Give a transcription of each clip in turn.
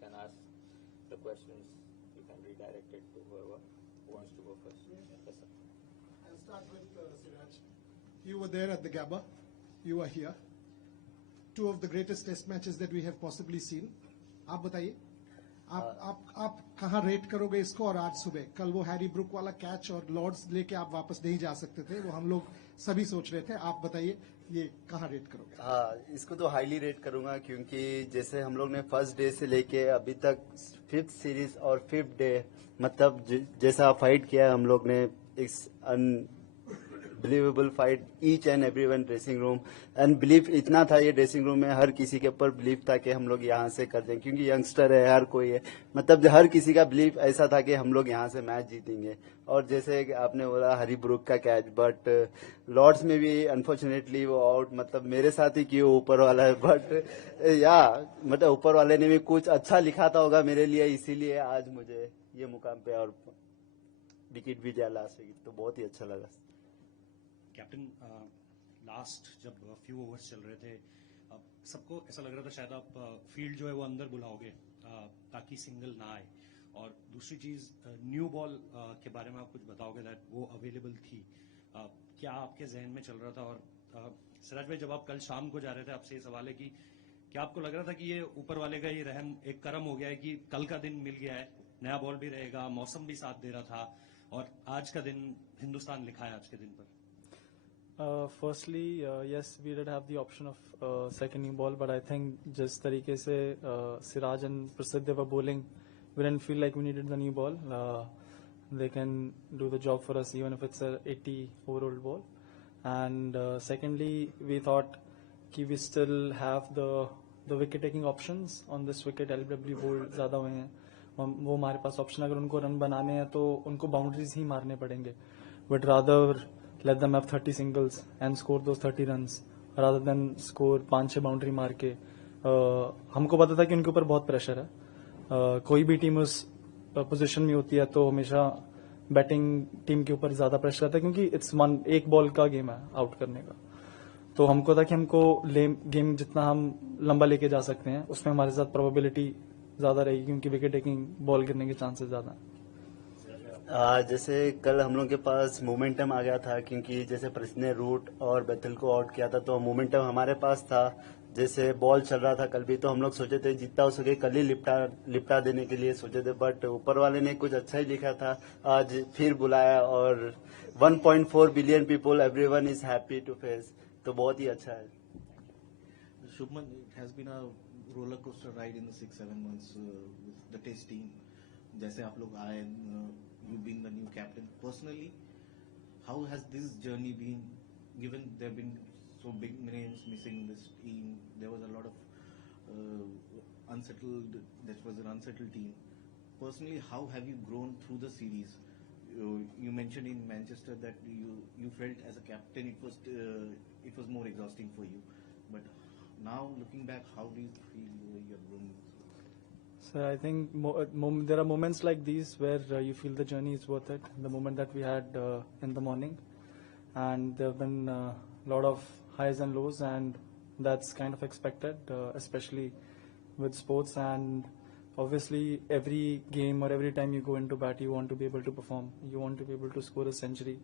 can ask the questions. You can redirect it to whoever wants to go first. Yes, sir. I'll start with Siraj. You were there at the Gabba. You were here. Two of the greatest test matches that we have possibly seen. आप बताइए, आप कहाँ rate करोगे इसको? और आज सुबह कल वो हैरी ब्रुक वाला कैच और लॉर्ड्स लेके आप वापस नहीं जा सकते थे, वो हम लोग सभी सोच रहे थे. आप बताइए ये कहाँ रेट करोगे? हाँ, इसको तो हाईली रेट करूंगा, क्योंकि जैसे हम लोग ने फर्स्ट डे से लेके अभी तक 5th सीरीज और 5th डे, मतलब जैसा फाइट किया हम लोग ने, it's unbelievable fight, each and everyone dressing room, and believe इतना था ये ड्रेसिंग रूम में, हर किसी के ऊपर बिलीव था कि हम लोग यहाँ से कर देंगे, क्योंकि यंगस्टर है, हर कोई है, मतलब हर किसी का बिलीव ऐसा था कि हम लोग यहाँ से मैच जीतेंगे. और जैसे आपने बोला हरी ब्रुक का कैच, बट लॉर्ड्स में भी अनफॉर्चुनेटली वो आउट, मतलब मेरे साथ ही क्यों ऊपर वाला है, बट या मतलब ऊपर वाले ने भी कुछ अच्छा लिखा था होगा मेरे लिए, इसीलिए आज मुझे ये मुकाम पे और विकेट भी दिया लास्ट विकेट, तो बहुत ही अच्छा लगा. कैप्टन, लास्ट जब फ्यू ओवर्स चल रहे थे, सबको ऐसा लग रहा था शायद आप फील्ड जो है वो अंदर बुलाओगे ताकि सिंगल ना आए, और दूसरी चीज न्यू बॉल के बारे में आप कुछ बताओगे दैट वो अवेलेबल थी, क्या आपके जहन में चल रहा था? और सिराज भाई, जब आप कल शाम को जा रहे थे, आपसे ये सवाल है कि क्या आपको लग रहा था कि ये ऊपर वाले का ये रहम एक करम हो गया है कि कल का दिन मिल गया है, नया बॉल भी रहेगा, मौसम भी साथ दे रहा था, और आज का दिन हिंदुस्तान लिखा है आज के दिन पर? Firstly, yes, we did have the option of second new ball, but I think जिस तरीके से Siraj and Prasidh were bowling, we didn't feel like we needed the new ball. They can do the job for us even if it's a 80-over-old ball. And secondly, we thought कि we still have the wicket taking options on this wicket. LBW bowled ज़्यादा हुए हैं, वो हमारे पास option, अगर उनको run बनाने हैं तो उनको बाउंड्रीज ही मारने पड़ेंगे, but rather let them have 30 singles and score those 30 runs rather than score 5-6 boundary मार के. हमको पता था कि उनके ऊपर बहुत प्रेशर है. कोई भी टीम उस पोजीशन में होती है तो हमेशा बैटिंग टीम के ऊपर ज्यादा प्रेशर रहता है, क्योंकि इट्स एक बॉल का गेम है आउट करने का. तो हमको था कि हमको गेम जितना हम लंबा लेके जा सकते हैं उसमें हमारे साथ प्रोबेबिलिटी ज्यादा रहेगी, क्योंकि विकेट टेकिंग बॉल गिरने के चांसेस ज्यादा हैं. जैसे कल हम लोग के पास मोमेंटम आ गया था, क्योंकि जैसे प्रसिद्ध ने रूट और बेथल को आउट किया था, तो मोमेंटम हमारे पास था. जैसे बॉल चल रहा था कल भी, तो हम लोग सोचे थे जितना हो सके कल ही लिपटा देने के लिए सोचे थे, बट ऊपर वाले ने कुछ अच्छा ही लिखा था, आज फिर बुलाया, और 1.4 billion people, everyone is happy to face, तो बहुत ही अच्छा है. Shubman, it has been a roller coaster ride in the 6-7 months with the test team. जैसे आप लोग आए, you being the new captain, personally, how has this journey been? Given there have been so big names missing in this team, there was a lot of unsettled. That was an unsettled team. Personally, how have you grown through the series? You mentioned in Manchester that you felt as a captain it was more exhausting for you, but now looking back, how do you feel you have grown? So I think there are moments like these where you feel the journey is worth it. The moment that we had in the morning, and there have been a lot of highs and lows, and that's kind of expected, especially with sports. And obviously, every game or every time you go into bat, you want to be able to perform. You want to be able to score a century,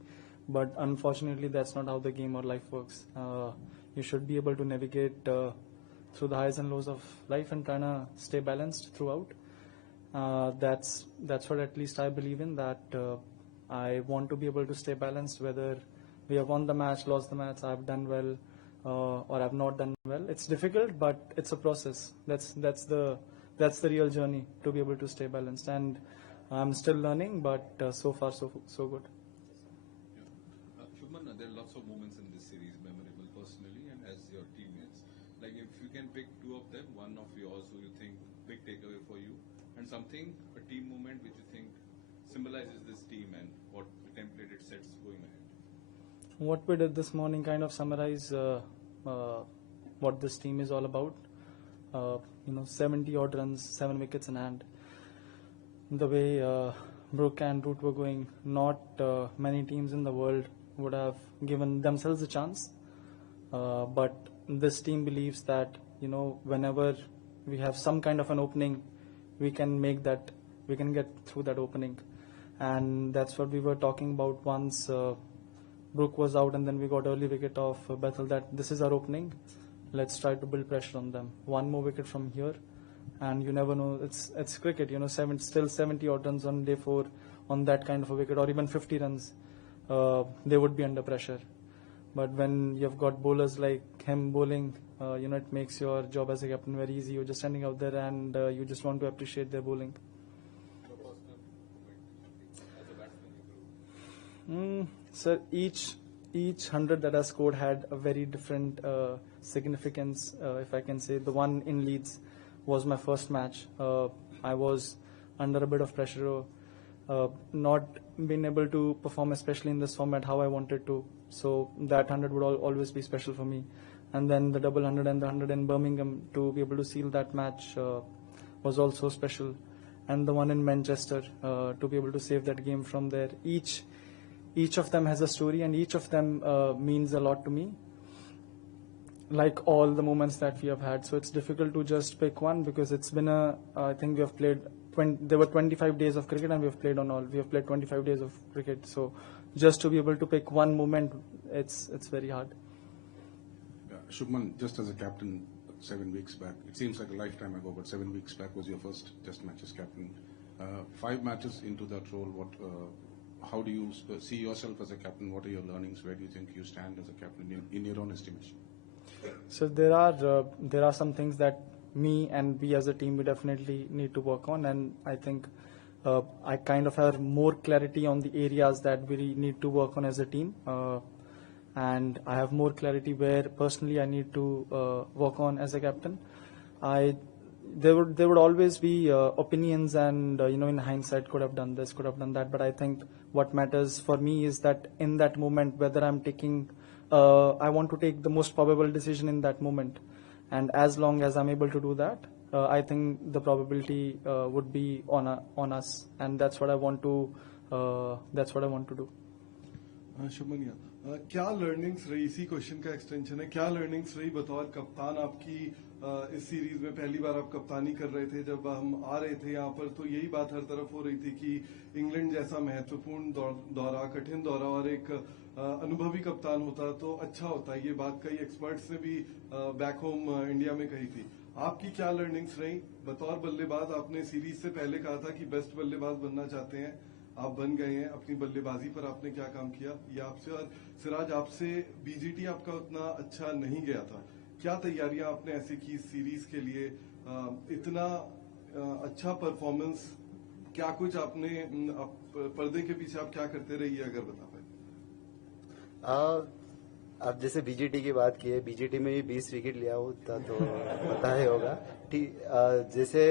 but unfortunately, that's not how the game or life works. You should be able to navigate through the highs and lows of life and trying to stay balanced throughout. That's what at least I believe in, that I want to be able to stay balanced, whether we have won the match, lost the match, I've done well or I've not done well. It's difficult, but it's a process. That's the real journey, to be able to stay balanced, and I'm still learning, but so far so good. Shubman, there are lots of moments in this series memorable personally and as your teammates. Like if you can pick two of them, one of yours who you think big takeaway for you, and something, a team moment which you think symbolizes this team and what the template it sets going ahead. What we did this morning kind of summarize what this team is all about. 70 odd runs, 7 wickets in hand. The way Brook and Root were going, not many teams in the world would have given themselves a chance. But this team believes that, whenever we have some kind of an opening, we can get through that opening. And that's what we were talking about once Brook was out and then we got early wicket of Bethel, that this is our opening. Let's try to build pressure on them. One more wicket from here, and you never know. It's cricket, you know. Still 70 odd runs on day 4 on that kind of a wicket, or even 50 runs. They would be under pressure. But when you've got bowlers like him bowling, you know, it makes your job as a captain very easy. You're just standing out there and you just want to appreciate their bowling. Sir, each 100 that I scored had a very different significance, if I can say. The one in Leeds was my first match. I was under a bit of pressure, not being able to perform, especially in this format, how I wanted to. So that 100 would always be special for me. And then the double 100 and the 100 in Birmingham, to be able to seal that match was also special. And the one in Manchester, to be able to save that game from there. Each of them has a story, and each of them means a lot to me, like all the moments that we have had. So it's difficult to just pick one, because it's been I think we have played, there were 25 days of cricket and we have played 25 days of cricket. So just to be able to pick one moment, it's very hard. Shubman, just as a captain 7 weeks back, it seems like a lifetime ago, but 7 weeks back was your first Test match as captain. 5 matches into that role, how do you see yourself as a captain? What are your learnings? Where do you think you stand as a captain in your own estimation? So there are some things that me and we as a team, we definitely need to work on, and I think I kind of have more clarity on the areas that we need to work on as a team, and I have more clarity where personally I need to work on as a captain. There would always be opinions, and you know, in hindsight, could have done this, could have done that. But I think what matters for me is that in that moment, whether I'm taking, I want to take the most probable decision in that moment, and as long as I'm able to do that, I think the probability would be on us, and that's what I want to do. Shubman, क्या learnings रही, इसी question का extension है, क्या learnings रही बतौर कप्तान आपकी इस सीरीज में? पहली बार आप कप्तानी कर रहे थे, जब हम आ रहे थे यहाँ पर तो यही बात हर तरफ हो रही थी कि इंग्लैंड जैसा महत्वपूर्ण दौरा, कठिन दौरा, और एक अनुभवी कप्तान होता तो अच्छा होता. ये बात कई एक्सपर्ट्स ने भी बैक होम इंडिया में कही थी. आपकी क्या लर्निंग्स रही बतौर बल्लेबाज? आपने सीरीज से पहले कहा था कि बेस्ट बल्लेबाज बनना चाहते हैं, आप बन गए हैं. अपनी बल्लेबाजी पर आपने क्या काम किया, ये आपसे. और सिराज, आपसे बीजीटी आपका उतना अच्छा नहीं गया था. क्या तैयारियां आपने ऐसी की सीरीज के लिए? इतना अच्छा परफॉर्मेंस, क्या कुछ आपने पर्दे के पीछे आप क्या करते रहिए, अगर बता पाए? अब जैसे बीजीटी की बात की है, बीजीटी में भी 20 विकेट लिया होता तो पता ही होगा. जैसे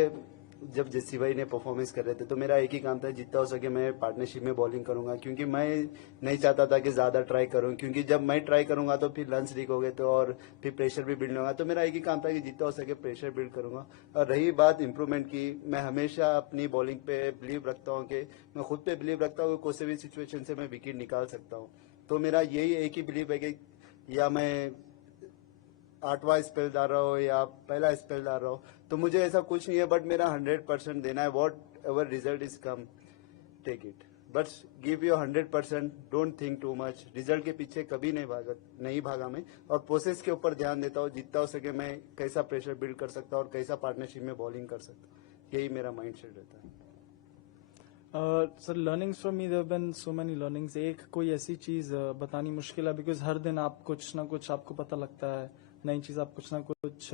जब जेसी भाई ने परफॉर्मेंस कर रहे थे तो मेरा एक ही काम था, जितना हो सके मैं पार्टनरशिप में बॉलिंग करूंगा, क्योंकि मैं नहीं चाहता था कि ज्यादा ट्राई करूं, क्योंकि जब मैं ट्राई करूंगा तो फिर रन्स लीक हो गए तो और फिर प्रेशर भी बिल्ड होगा. तो मेरा एक ही काम था कि जितना हो सके प्रेशर बिल्ड करूंगा. और रही बात इंप्रूवमेंट की, मैं हमेशा अपनी बॉलिंग पे बिलीव रखता हूँ, कि मैं खुद पे बिलीव रखता हूँ कि कोई से भी सिचुएशन से मैं विकेट निकाल सकता हूँ. तो मेरा यही एक ही बिलीव है कि या मैं 8वां स्पेल डाल रहा हो या पहला स्पेल डाल रहा हो, तो मुझे ऐसा कुछ नहीं है, बट मेरा 100% देना है. Whatever result is come, take it, but give your 100%. Don't think too much. Result के पीछे कभी नहीं भागा मैं, और प्रोसेस के ऊपर ध्यान देता हूँ. जितना हो सके मैं कैसा प्रेशर बिल्ड कर सकता हूँ और कैसा पार्टनरशिप में बॉलिंग कर सकता हूँ, यही मेरा माइंड सेट रहता है. Sir, learnings from me, there have been so many learnings. एक कोई ऐसी चीज बतानी मुश्किल है, बिकॉज हर दिन आप कुछ ना कुछ आपको पता लगता है, नई चीज आप कुछ ना कुछ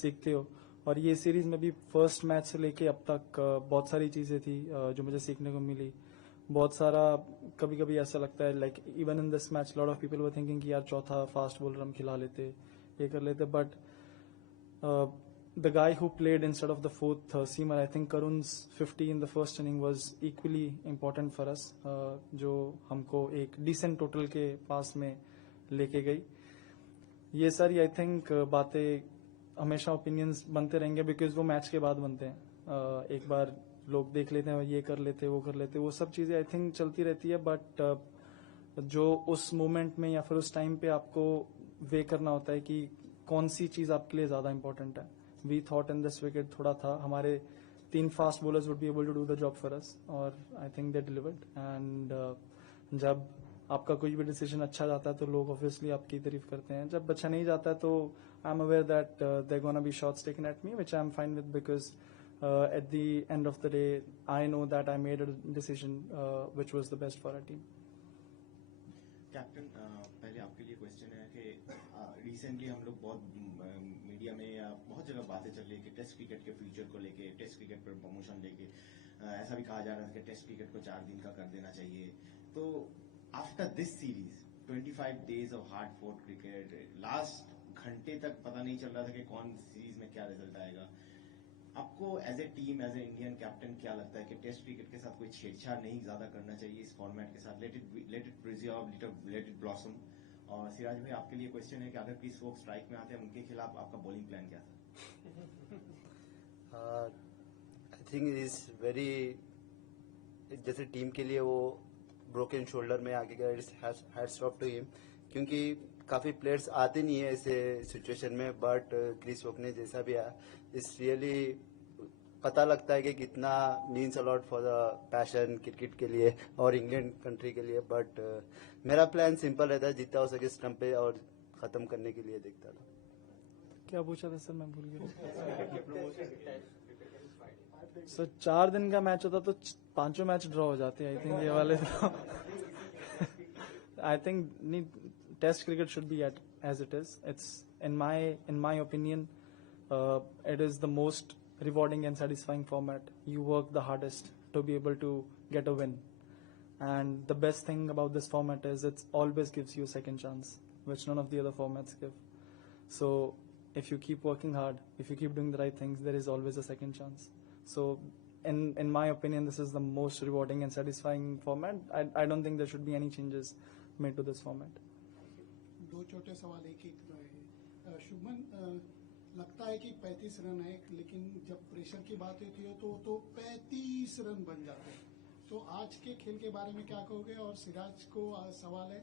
सीखते हो. और ये सीरीज में भी फर्स्ट मैच से लेके अब तक बहुत सारी चीजें थी जो मुझे सीखने को मिली. बहुत सारा, कभी कभी ऐसा लगता है, like even in this match lot of people were thinking कि यार चौथा फास्ट बॉलर हम खिला लेते, ये कर लेते, but the guy who played instead of the fourth seamer, I think Karun's 50 in the first inning was equally important for us, जो हमको एक decent total के पास में लेके गई. ये सारी आई थिंक बातें हमेशा ओपिनियंस बनते रहेंगे, बिकॉज वो मैच के बाद बनते हैं. एक बार लोग देख लेते हैं, ये कर लेते, वो कर लेते, वो सब चीज़ें आई थिंक चलती रहती है. बट जो उस मोमेंट में या फिर उस टाइम पे आपको वे करना होता है कि कौन सी चीज़ आपके लिए ज़्यादा इंपॉर्टेंट है. We thought in this wicket थोड़ा था, हमारे 3 fast bowlers would be able to do the job for us, और I think they delivered. And जब आपका कोई भी डिसीजन अच्छा जाता है तो लोग ऑब्वियसली आपकी तारीफ करते हैं, जब अच्छा नहीं जाता है तो I am aware that there gonna be shots taken at me which I am fine with, because at the end of the day I know that I made a decision which was the best for our team. Captain, पहले आपके लिए question है कि recently हम लोग बहुत media में या बहुत जगह बातें चल रही है कि टेस्ट क्रिकेट के फ्यूचर को लेके, टेस्ट क्रिकेट पर प्रमोशन लेके ऐसा भी कहा जा रहा है कि टेस्ट क्रिकेट को 4 दिन का कर देना चाहिए. तो after this series 25 days of hard fort cricket, last घंटे तक पता नहीं चल रहा था कि कौन सीरीज में क्या रिजल्ट आएगा. आपको as a team, as a Indian captain क्या लगता है कि टेस्ट क्रिकेट के साथ कोई छेड़छाड़ नहीं ज्यादा करना चाहिए इस फॉर्मेट के साथ? Let it preserve, let it blossom. और सिराज भाई, आपके लिए क्वेश्चन है कि अगर क्रिस वोक्स स्ट्राइक में आते हैं, उनके खिलाफ आपका बॉलिंग प्लान क्या था? आई थिंक इज वेरी, जैसे टीम के लिए वो ब्रोकन शोल्डर में आगे गया, हैट्स ऑफ टू हिम, क्योंकि काफ़ी प्लेयर्स आते नहीं है ऐसे सिचुएशन में, बट क्रिस वोक ने जैसा भी आया, इट्स रियली पता लगता है कि कितना means a lot for the passion cricket के लिए और इंग्लैंड कंट्री के लिए. बट मेरा प्लान सिंपल रहता है, जितना हो सके स्टंप पे और ख़त्म करने के लिए देखता था. क्या पूछा था सर, मैं भूल गया. सर 4 दिन का मैच होता तो 5 मैच ड्रॉ हो जाते हैं. आई थिंक ये वाले I think test cricket should be at as it is. It's in my opinion it is the most rewarding and satisfying format. You work the hardest to be able to get a win, and the best thing about this format is it always gives you a second chance, which none of the other formats give. So if you keep working hard, if you keep doing the right things, there is always a second chance. So in my opinion, this is the most rewarding and satisfying format. I don't think there should be any changes made to this format. दो छोटे सवाल एक ही है. शुभमन, लगता है कि 35 run है, लेकिन जब प्रेशर की बात होती है तो 35 रन बन जाते हैं. तो आज के खेल के बारे में क्या कहोगे? और सिराज को सवाल है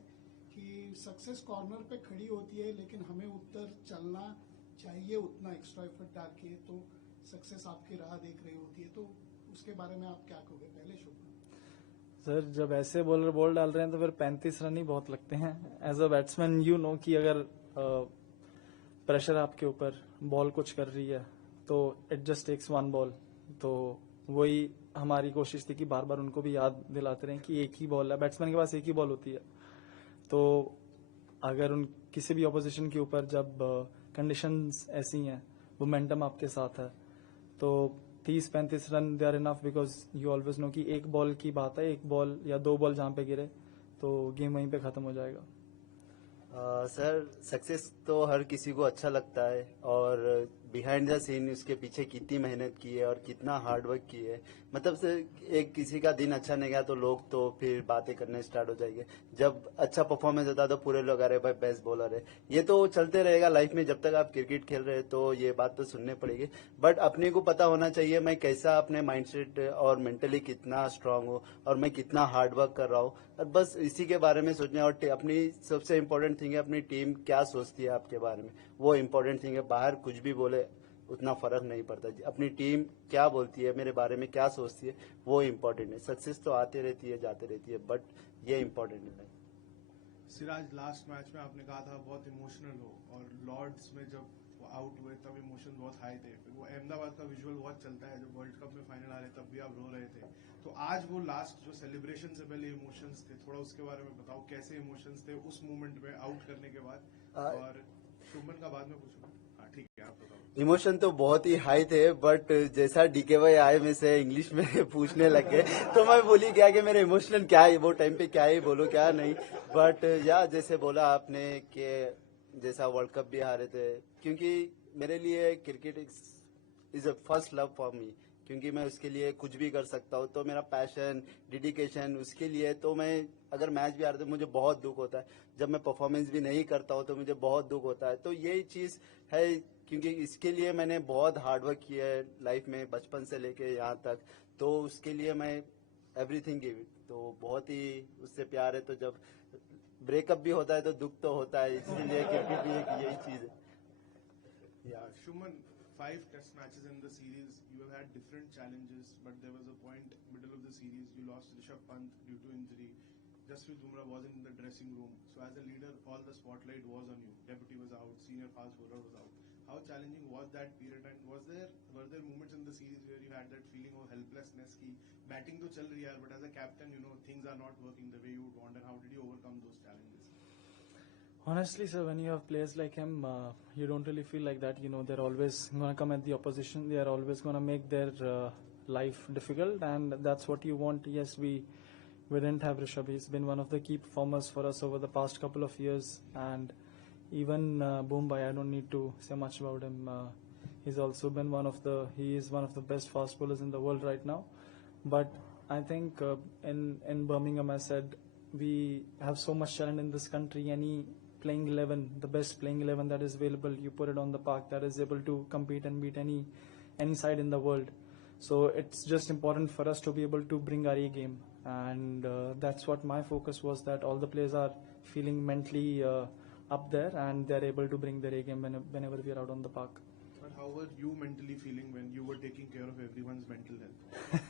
कि सक्सेस कॉर्नर पे खड़ी होती है, लेकिन हमें उत्तर चलना चाहिए उतना एक्स्ट्रा एफर्ट डाल के, तो सक्सेस आपकी राह देख रही होती है. तो उसके बारे में आप क्या कहोगे? पहले शुभमन सर, जब ऐसे बॉलर बॉल डाल रहे हैं तो फिर 35 रन ही बहुत लगते हैं. As a batsman you know कि अगर प्रेशर आपके ऊपर, बॉल कुछ कर रही है, तो इट जस्ट टेक्स 1 बॉल. तो वही हमारी कोशिश थी कि बार बार उनको भी याद दिलाते रहें कि एक ही बॉल है, बैट्समैन के पास एक ही बॉल होती है. तो अगर उन किसी भी ऑपोजिशन के ऊपर जब कंडीशंस ऐसी हैं, मोमेंटम आपके साथ है, तो 30-35 run they are enough, because you always know कि एक बॉल की बात है, एक बॉल या 2 बॉल जहां पे गिरे तो गेम वहीं पे खत्म हो जाएगा. सर, सक्सेस तो हर किसी को अच्छा लगता है, और बिहाइंड द सीन उसके पीछे कितनी मेहनत की है और कितना हार्ड वर्क की है. मतलब सर, एक किसी का दिन अच्छा नहीं गया तो लोग तो फिर बातें करने स्टार्ट हो जाएंगे. जब अच्छा परफॉर्मेंस होता है तो पूरे लोग, अरे भाई बेस्ट बॉलर है. ये तो चलते रहेगा लाइफ में, जब तक आप क्रिकेट खेल रहे हैं तो ये बात तो सुनने पड़ेगी. बट अपने को पता होना चाहिए मैं कैसा, अपने माइंडसेट और मेंटली कितना स्ट्रांग हूँ और मैं कितना हार्ड वर्क कर रहा हूँ, और बस इसी के बारे में सोचना. और अपनी सबसे इम्पोर्टेंट थिंग है अपनी टीम क्या सोचती है आपके बारे में, वो इम्पोर्टेंट थिंग है. बाहर कुछ भी बोले उतना फर्क नहीं पड़ता. अपनी टीम क्या बोलती है मेरे बारे में, क्या सोचती है, वो इम्पोर्टेंट है. सक्सेस तो आती रहती है, जाती रहती है, बट ये इम्पोर्टेंट है. सिराज, लास्ट मैच में आपने कहा था बहुत इमोशनल हो, और लॉर्ड्स में जब आउट हुए तब इमोशन बहुत हाई थे. फिर वो अहमदाबाद का विजुअल बहुत चलता है, जब वर्ल्ड कप में फाइनल आ रहे तब भी आप रो रहे थे. तो आज वो लास्ट जो सेलिब्रेशन से पहले इमोशंस थे, थोड़ा उसके बारे में बताओ, कैसे इमोशंस थे उस मोमेंट में आउट करने के बाद. और शुभमन का बाद में पूछूंगा. हाँ ठीक है, आप बताओ. इमोशन तो बहुत ही हाई थे, बट जैसा डीके भाई आए में से इंग्लिश में पूछने लग गए तो मैं भूल ही गया कि मेरे इमोशनल क्या है वो टाइम पे, क्या ही बोलो क्या नहीं. बट या जैसे बोला आपने कि जैसा वर्ल्ड कप भी हारे थे, क्योंकि मेरे लिए cricket is a first love for me, क्योंकि मैं उसके लिए कुछ भी कर सकता हूँ. तो मेरा पैशन, डेडिकेशन उसके लिए, तो मैं अगर मैच भी हारता हूँ मुझे बहुत दुख होता है. जब मैं परफॉर्मेंस भी नहीं करता हूँ तो मुझे बहुत दुख होता है. तो यही चीज़ है, क्योंकि इसके लिए मैंने बहुत हार्ड वर्क किया है लाइफ में, बचपन से लेके यहाँ तक. तो उसके लिए मैं एवरीथिंग गिव इट. तो बहुत ही उससे प्यार है. तो जब ब्रेकअप भी होता है तो दुख तो होता है, इसलिए क्रिकेट भी एक यही चीज़ है. Shubman, 5 test matches in the series, you have had different challenges, but there was a point, middle of the series, you lost Rishabh Pant due to injury. Jasprit Bumrah wasn't in the dressing room. So as a leader, all the spotlight was on you. Deputy was out, senior fast bowler was out. How challenging was that period, and were there moments in the series where you had that feeling of helplessness, ki batting to chal rahi hai, but as a captain, things are not working the way you would want, and how did you overcome those challenges? Honestly, sir, when you have players like him, you don't really feel like that. They're always going to come at the opposition. They are always going to make their life difficult, and that's what you want. Yes, we didn't have Rishabh. He's been one of the key performers for us over the past couple of years, and even Mumbai, I don't need to say much about him. He's also been he is one of the best fast bowlers in the world right now. But I think in Birmingham, I said, we have so much talent in this country. Any playing 11, the best playing 11 that is available, you put it on the park, that is able to compete and beat any side in the world. So it's just important for us to be able to bring our A game, and that's what my focus was, that all the players are feeling mentally up there and they're able to bring their A game whenever we are out on the park. But how were you mentally feeling when you were taking care of everyone's mental health?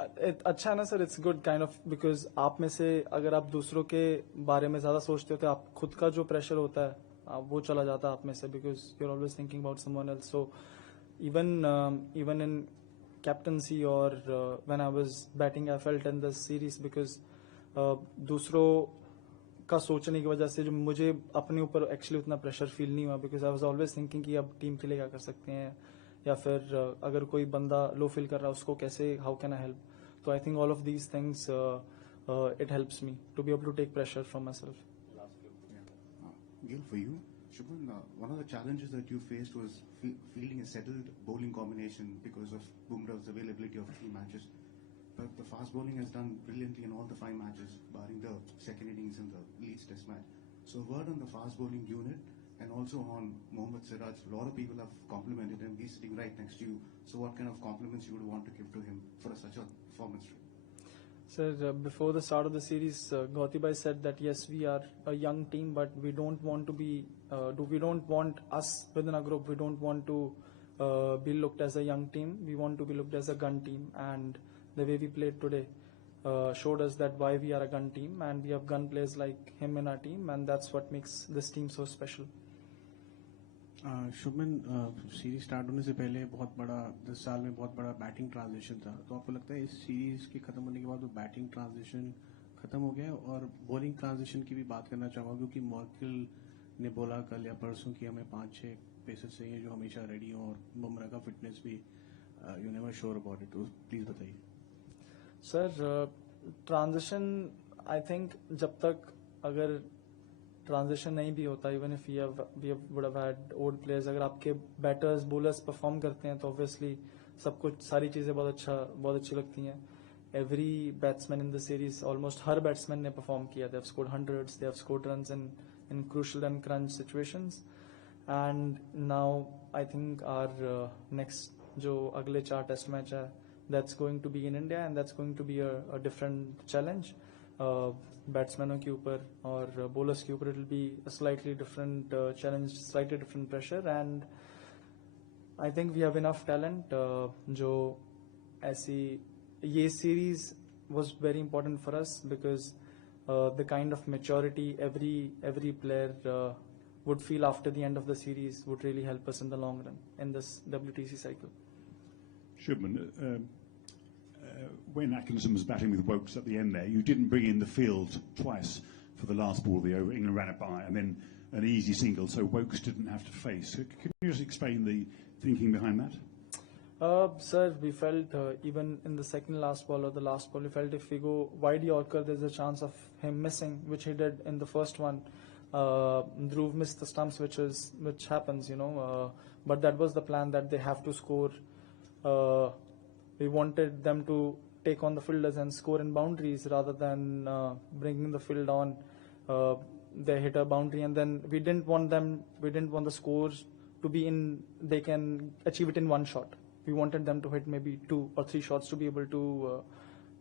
अच्छा है ना sir, it's good kind of, because आप में से अगर आप दूसरों के बारे में ज्यादा सोचते हो तो आप खुद का जो प्रेशर होता है वो चला जाता है आप में से, because you are always thinking about someone else. So even in captaincy और when I was batting I felt in the series, because दूसरों का सोचने की वजह से जो मुझे अपने ऊपर एक्चुअली उतना प्रेशर फील नहीं हुआ, because I was always thinking कि अब टीम के लिए क्या कर सकते हैं, या फिर अगर कोई बंदा लो फील कर रहा है उसको कैसे, how can I help. So I think all of these things, it helps me to be able to take pressure from myself. Gil, for you, Shubman, one of the challenges that you faced was fielding a settled bowling combination because of Bumrah's availability of 3 matches. But the fast bowling has done brilliantly in all the 5 matches, barring the second innings in the Leeds Test match. So word on the fast bowling unit and also on Mohammad Siraj. A lot of people have complimented him. He's sitting right next to you. So what kind of compliments you would want to give to him for such a performance? Sir, before the start of the series, Gauti bhai said that yes, we are a young team, but we don't want to be, we don't want us within our group, we don't want to be looked as a young team. We want to be looked as a gun team, and the way we played today showed us that why we are a gun team, and we have gun players like him in our team, and that's what makes this team so special. Shubman, series start होने से पहले बहुत बड़ा 10 साल में बहुत बड़ा batting transition था, तो आपको लगता है इस सीरीज के खत्म होने के बाद वो बैटिंग ट्रांजिशन खत्म हो गया? और बॉलिंग ट्रांजिशन की भी बात करना चाहूँगा, क्योंकि मॉर्किल ने बोला कल या परसों कि हमें 5-6 पेसर्स चाहिए जो हमेशा रेडी हों, और बुमराह का फिटनेस भी you never sure about it, तो प्लीज बताइए. सर, ट्रांजिशन आई थिंक जब तक अगर ट्रांजिशन नहीं भी होता, even if we would have had old players, अगर आपके बैटर्स बॉलर्स परफॉर्म करते हैं तो ऑब्वियसली सब कुछ, सारी चीजें बहुत अच्छी लगती हैं. Every batsman in the series, almost हर बैट्समैन ने परफॉर्म किया. They have scored hundreds, they have scored runs in crucial and crunch situations. And now I think our next जो अगले 4 टेस्ट मैच है, that's going to be in India, and that's going to be a different challenge. बैट्समैनों के ऊपर और bowlers के ऊपर it will be slightly different challenge, slightly different pressure, and I think we have enough talent. जो ऐसी ये series was very important for us, because the kind of maturity every player would feel after the end of the series would really help us in the long run in this WTC cycle. Shubman, when Atkinson was batting with Wokes at the end there, you didn't bring in the field twice for the last ball of the over. England ran it by, and then an easy single, so Wokes didn't have to face. Can you just explain the thinking behind that? Sir, we felt even in the second last ball or the last ball, we felt if we go wide Yorker, there's a chance of him missing, which he did in the first one. Dhruv missed the stumps, which happens, but that was the plan, that they have to score. We wanted them to take on the fielders and score in boundaries rather than bringing the field on. They hit a boundary, and then we didn't want the scores to be in, they can achieve it in one shot. We wanted them to hit maybe 2 or 3 shots to be able to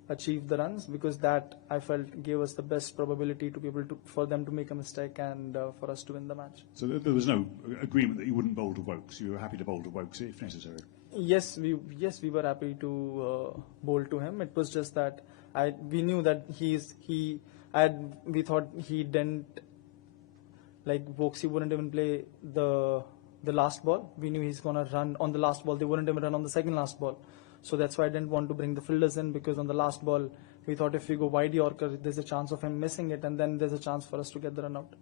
achieve the runs, because that I felt gave us the best probability to be able to, for them to make a mistake and for us to win the match. So there was no agreement that you wouldn't bowl to Wokes. You were happy to bowl to Wokes if necessary. Yes, we were happy to bowl to him. It was just that we knew that we thought he didn't, like Wokes, he wouldn't even play the last ball. We knew he's gonna run on the last ball. They wouldn't even run on the second last ball. So that's why I didn't want to bring the fielders in, because on the last ball we thought if we go wide Yorker, there's a chance of him missing it, and then there's a chance for us to get the run out.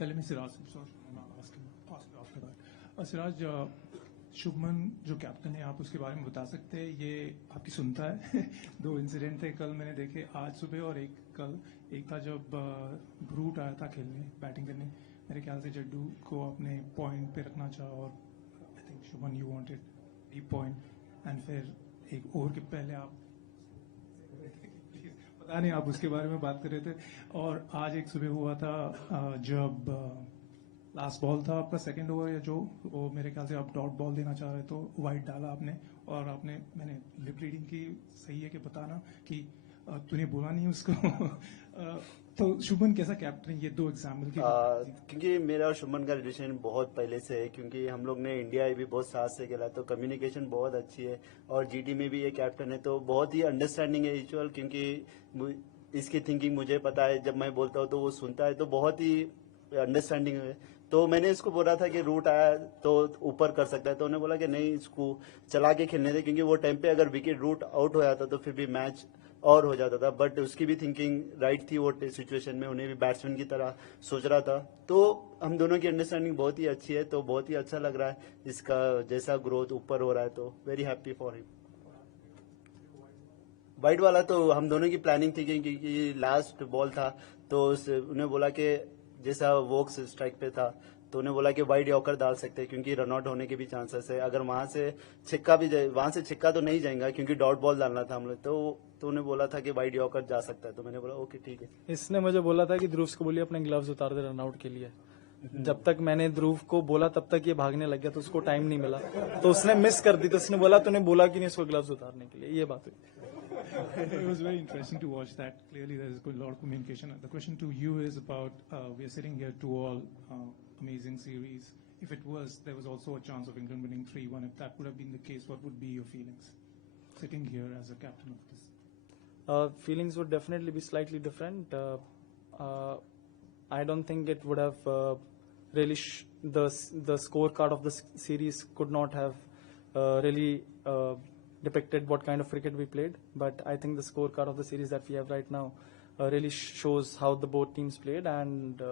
Let me Siraj, I'm sorry, I'm asking after that. Siraj, Shubman जो captain है, आप उसके बारे में बता सकते हैं? ये आपकी सुनता है? 2 इंसिडेंट थे कल मैंने देखे, आज सुबह और एक कल। एक था जब ब्रूट आया था खेलने, बैटिंग करने, मेरे ख्याल से जड्डू को अपने पॉइंट पे रखना चाहा और I think Shubman you wanted deep point, and फिर एक ओवर के पहले आप पता नहीं आप उसके बारे में बात कर रहे थे। और आज एक सुबह हुआ था जब लास्ट बॉल था आपका सेकंड ओवर या जो, वो मेरे ख्याल से आप डॉट बॉल देना चाह रहे तो वाइड डाला आपने, और आपने, मैंने लिप रीडिंग की, सही है कि बताना कि तूने बोला नहीं उसको। तो शुभमन कैसा कैप्टन है? ये 2 एग्जाम्पल की क्योंकि मेरा और शुभमन का रिलेशन बहुत पहले से है, क्योंकि हम लोग ने इंडिया भी बहुत साथ से खेला, तो कम्युनिकेशन बहुत अच्छी है। और जीटी में भी ये कैप्टन है, तो बहुत ही अंडरस्टैंडिंग है यूजुअल, क्योंकि इसकी थिंकिंग मुझे पता है, जब मैं बोलता हूँ तो वो सुनता है, तो बहुत ही अंडरस्टैंडिंग है। तो मैंने इसको बोला था कि रूट आया तो ऊपर कर सकता है, तो उन्होंने बोला कि नहीं, इसको चला के खेलने दे, क्योंकि वो टाइम पे अगर विकेट रूट आउट हो जाता तो फिर भी मैच और हो जाता था। बट उसकी भी थिंकिंग राइट थी, वो सिचुएशन में उन्हें भी बैट्समैन की तरह सोच रहा था। तो हम दोनों की अंडरस्टैंडिंग बहुत ही अच्छी है, तो बहुत ही अच्छा लग रहा है इसका जैसा ग्रोथ ऊपर हो रहा है, तो very happy for him. Wide वाला तो हम दोनों की प्लानिंग थी, क्योंकि लास्ट बॉल था, तो उन्हें बोला कि जैसा वोक्स स्ट्राइक पे था, तो उन्हें बोला कि वाइड यॉर्कर डाल सकते हैं, क्योंकि रनआउट होने के भी चांसेस है। अगर वहां से छिक्का भी जाए, वहां से छिक्का तो नहीं जाएगा, क्योंकि डॉट बॉल डालना था हम लोग, तो उन्हें बोला था कि वाइड यॉर्कर जा सकता है, तो मैंने बोला ओके ठीक है। इसने मुझे बोला था कि ध्रुव को बोलिए अपने ग्लव्स उतार दे रनआउट के लिए। जब तक मैंने ध्रुव को बोला तब तक ये भागने लग गया, तो उसको टाइम नहीं मिला, तो उसने मिस कर दी, तो उसने बोला तूने बोला कि नहीं इसको ग्लव्स उतारने के लिए, ये बात हुई। It was very interesting to watch that. Clearly, there is a lot of communication. The question to you is about, we are sitting here 2-all, amazing series. If it was, there was also a chance of England winning 3-1. If that would have been the case, what would be your feelings sitting here as a captain of this? Feelings would definitely be slightly different. I don't think it would have really the scorecard of the series could not have really depicted what kind of cricket we played, but I think the scorecard of the series that we have right now really shows how the both teams played, and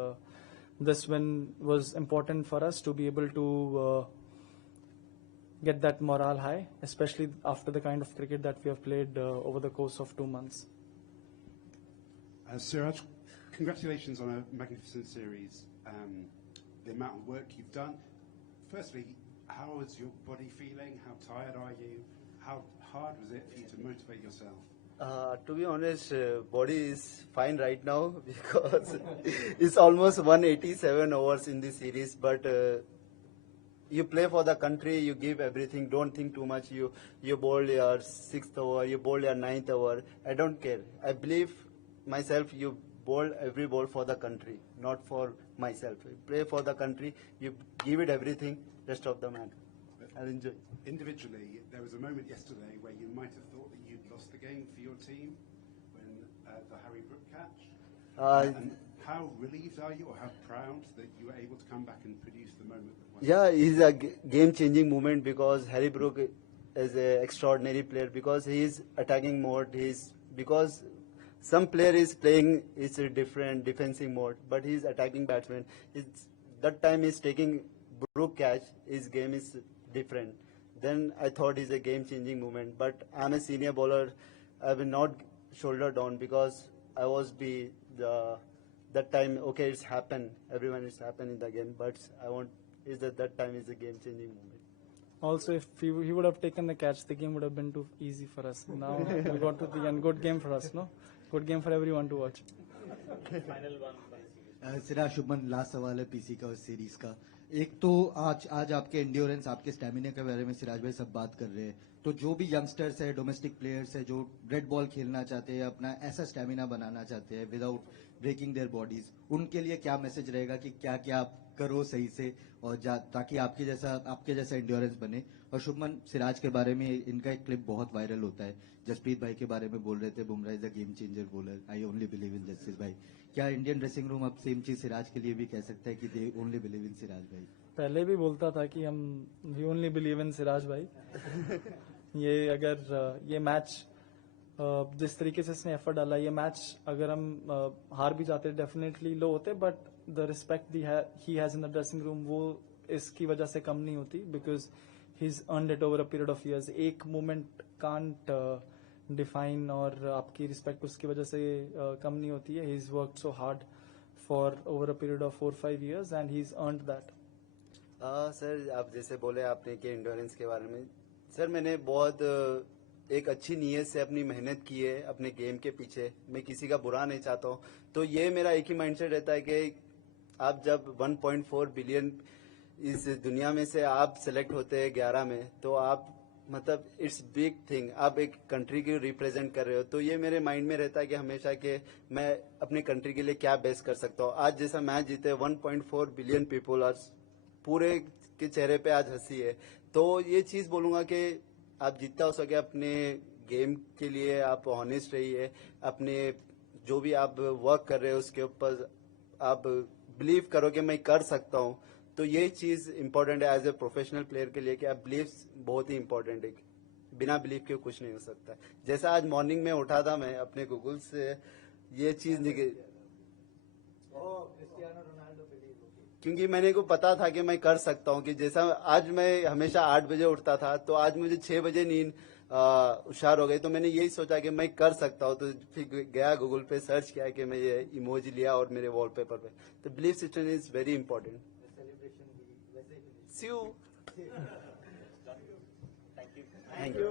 this win was important for us to be able to get that morale high, especially after the kind of cricket that we have played over the course of 2 months. Siraj, congratulations on a magnificent series. The amount of work you've done. Firstly, how is your body feeling? How tired are you? How hard was it for you to motivate yourself? To be honest, body is fine right now, because it's almost 187 overs in this series. But you play for the country, you give everything. Don't think too much. You bowl your 6th over, you bowl your 9th over. I don't care. I believe myself. You bowl every ball for the country, not for myself. You play for the country. You give it everything. Rest of the man. I'll enjoy. Individually, there was a moment yesterday where you might have thought that you'd lost the game for your team when the Harry Brook catch. And how relieved are you, or how proud that you were able to come back and produce the moment that won? Yeah, it's a game-changing moment, because Harry Brook is an extraordinary player, because he is attacking mode. Because some player is playing is a different defensive mode, but he is attacking batsman. That time he's taking Brook catch. His game is different. Then I thought it's a game-changing moment. But I'm a senior bowler. I will not shoulder down, because I was that time. Okay, it's happened. Everyone is happened in the game. But I want is that time is a game-changing moment. Also, if he would have taken the catch, the game would have been too easy for us. Now we got to the end. Good game for us, no? Good game for everyone to watch. Final one. Siraj Shubman, last सवाल है PC का और series का। एक तो आज आपके endurance, आपके स्टैमिना के बारे में सिराज भाई सब बात कर रहे हैं, तो जो भी यंगस्टर्स है, डोमेस्टिक प्लेयर्स है, जो रेड बॉल खेलना चाहते हैं, अपना ऐसा स्टैमिना बनाना चाहते हैं विदाउट ब्रेकिंग देयर बॉडीज, उनके लिए क्या मैसेज रहेगा कि क्या क्या आप करो सही से और ताकि आपके जैसा एंड्योरेंस बने? और शुभमन सिराज के बारे में इनका एक क्लिप बहुत वायरल होता है, जसप्रीत भाई के बारे में बोल रहे थे, Bumrah is a game changer bowler, I only believe in Jasprit भाई। क्या इंडियन ड्रेसिंग रूम अब सेम चीज सिराज के लिए भी कह सकता है कि they only believe in Siraj भाई? पहले भी बोलता था कि हम we only believe in Siraj भाई। ये अगर ये मैच जिस तरीके से इसने एफर्ट डाला, ये मैच अगर हम हार भी जाते डेफिनेटली लो होते, but the respect he has in the dressing room वो इसकी वजह से कम नहीं होती, because he is earned it over a period of years. एक मोमेंट कांट डिफाइन और आपकी रिस्पेक्ट उसकी वजह से कम नहीं होती है। He is worked so hard for over a period of 4-5 years and he is earned that. Sir आप जैसे बोले आपने कि एंडोरेंस के बारे में, सर मैंने बहुत एक अच्छी नीयत से अपनी मेहनत की है अपने गेम के पीछे, मैं किसी का बुरा नहीं चाहता हूँ। तो ये मेरा एक ही माइंडसेट रहता है कि आप जब 1.4 बिलियन इस दुनिया में से आप सेलेक्ट होते हैं 11 में, तो आप मतलब इट्स बिग थिंग, आप एक कंट्री की रिप्रेजेंट कर रहे हो। तो ये मेरे माइंड में रहता है कि हमेशा कि मैं अपने कंट्री के लिए क्या बेस्ट कर सकता हूँ। आज जैसा मैच जीते 1.4 बिलियन पीपल और पूरे के चेहरे पे आज हंसी है, तो ये चीज बोलूंगा कि आप जितना हो सके अपने गेम के लिए आप ऑनेस्ट रहिए, अपने जो भी आप वर्क कर रहे हो उसके ऊपर आप बिलीव करो कि मैं कर सकता हूँ। तो ये चीज इंपॉर्टेंट है एज ए प्रोफेशनल प्लेयर के लिए कि आप बिलीव बहुत ही इंपॉर्टेंट है, बिना बिलीव के कुछ नहीं हो सकता। जैसा आज मॉर्निंग में उठा था मैं अपने गूगल से ये चीज निकली, क्योंकि मैंने को पता था कि मैं कर सकता हूँ। कि जैसा आज मैं हमेशा 8 बजे उठता था, तो आज मुझे 6 बजे नींद हुशार हो गई, तो मैंने यही सोचा कि मैं कर सकता हूँ। तो फिर गया गूगल पे सर्च किया कि मैं ये इमोजी लिया और मेरे वॉलपेपर पे। तो belief system is very important. Thank you.